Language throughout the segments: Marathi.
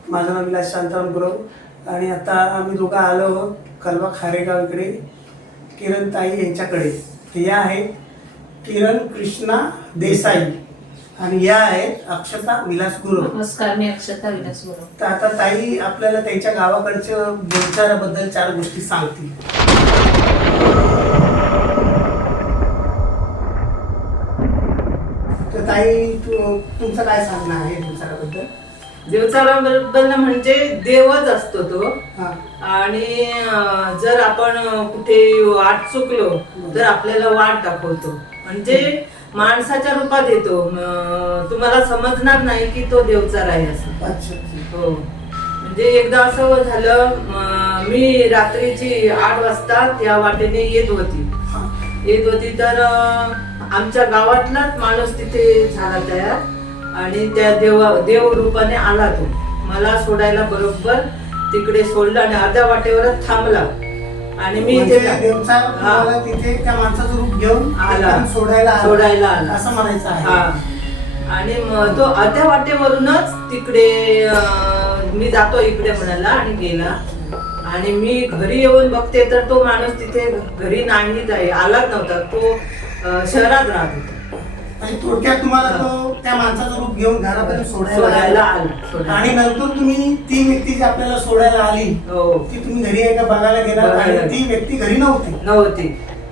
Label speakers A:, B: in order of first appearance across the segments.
A: माझं नाव विलास शांताराम गुरव आणि आता आम्ही दोघं आलो आहोत कलवा खारेगाव इकडे किरण ताई यांच्याकडे. या आहेत किरण कृष्णा देसाई आणि या आहेत अक्षता विलास गुरव.
B: नमस्कार, मी अक्षता विलास गुरव.
A: तर आता ताई आपल्याला त्यांच्या गावाकडच्या बोलचाराबद्दल 4 गोष्टी सांगतील. तर ताई तुमचं काय सांगणं आहे बोलचाराबद्दल?
C: देवचाराबद्दल म्हणजे देवच असतो तो.
A: हां
C: आणि जर आपण कुठे वाट चुकलो तर आपल्याला वाट दाखवतो, म्हणजे माणसाच्या रूपात येतो. तुम्हाला समजणार नाही की तो देवचार आहे असं.
A: अच्छा.
C: हो, म्हणजे एकदा असं झालं, मी रात्रीची 8 वाजता त्या वाटेने येत होती तर आमच्या गावातलाच माणूस तिथे झाला तयार आणि त्या देव रूपाने आला. तो मला सोडायला बरोबर तिकडे सोडलं आणि अर्ध्या वाटेवरच थांबला आणि मी
A: म्हणजे तिथे त्या माणसाचं रूप घेऊन
C: आला,
A: सोडायला
C: आला
A: असं म्हणायचं आहे.
C: हा. आणि तो अर्ध्या वाटेवरूनच तिकडे मी जातो इकडे म्हणाला आणि गेला. आणि मी घरी येऊन बघते तर तो माणूस तिथे घरी नाहीच आहे, आलाच नव्हता. तो शहरात राहत होता.
A: आणि थोडक्यात तुम्हाला तो त्या माणसाचं रूप घेऊन घरापर्यंत
C: सोडायला आला.
A: आणि नंतर तुम्ही ती व्यक्ती जी आपल्याला सोडायला आली
C: हो,
A: ती तुम्ही घरी आहे का बघायला गेला आणि ती व्यक्ती घरी नव्हती.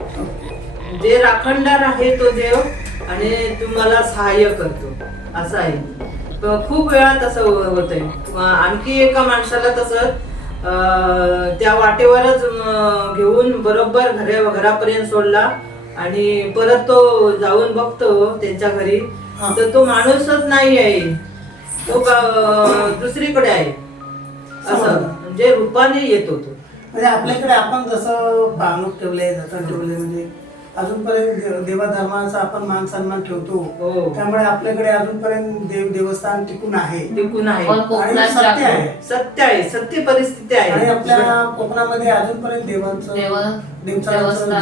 C: जे राखणदार आहे तो देव आणि तुम्हाला सहाय्य करतो असं आहे. खूप वेळा तसं होतंय. आणखी एका माणसाला तसं त्या वाटेवरच घेऊन बरोबर घरापर्यंत सोडला आणि परत तो जाऊन बघतो त्यांच्या घरी तर तो माणूसच नाही आहे, तो दुसरीकडे आहे असं, म्हणजे रूपाने येतो तो.
A: म्हणजे आपल्याकडे आपण जसं भावनूक ठेवले जतन ठेवले, म्हणजे अजूनपर्यंत देवाधर्माचा आपण मान सन्मान ठेवतो.
C: हो,
A: त्यामुळे आपल्याकडे अजूनपर्यंत देवस्थान टिकून आहे.
B: कोकणात
A: सत्य आहे.
C: सत्य आहे, सत्य परिस्थिती
A: आणि
C: आहे.
A: आपल्या कोकणामध्ये अजूनपर्यंत देवांचं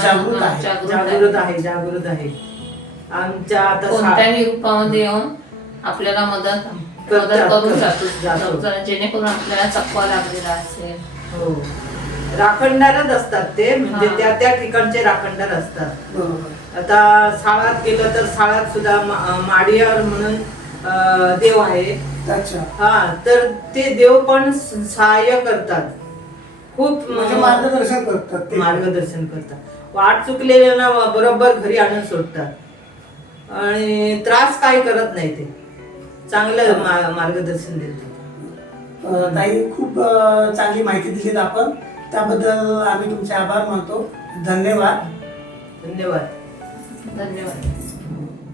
C: जागृत आहे. आमच्या आता
B: कोणत्याही रूपामध्ये येऊन आपल्याला मदत करून जातो, जेणेकरून आपल्याला चकवा लागलेला असेल.
C: हो, राखणदारच असतात ते, म्हणजे त्या ठिकाणचे राखणदार असतात. आता साळात गेलं तर साळात सुद्धा माडियार म्हणून देव आहे. हा, तर ते देव पण सहाय्य करतात, खूप
A: मार्गदर्शन करतात.
C: वाट चुकलेल्यांना बरोबर घरी आणून सोडतात आणि त्रास काय करत नाही, ते चांगलं मार्गदर्शन देतात.
A: ताई खूप चांगली माहिती दिलीत आपण, त्याबद्दल आम्ही तुमचे आभार मानतो. धन्यवाद.
C: धन्यवाद.
B: धन्यवाद.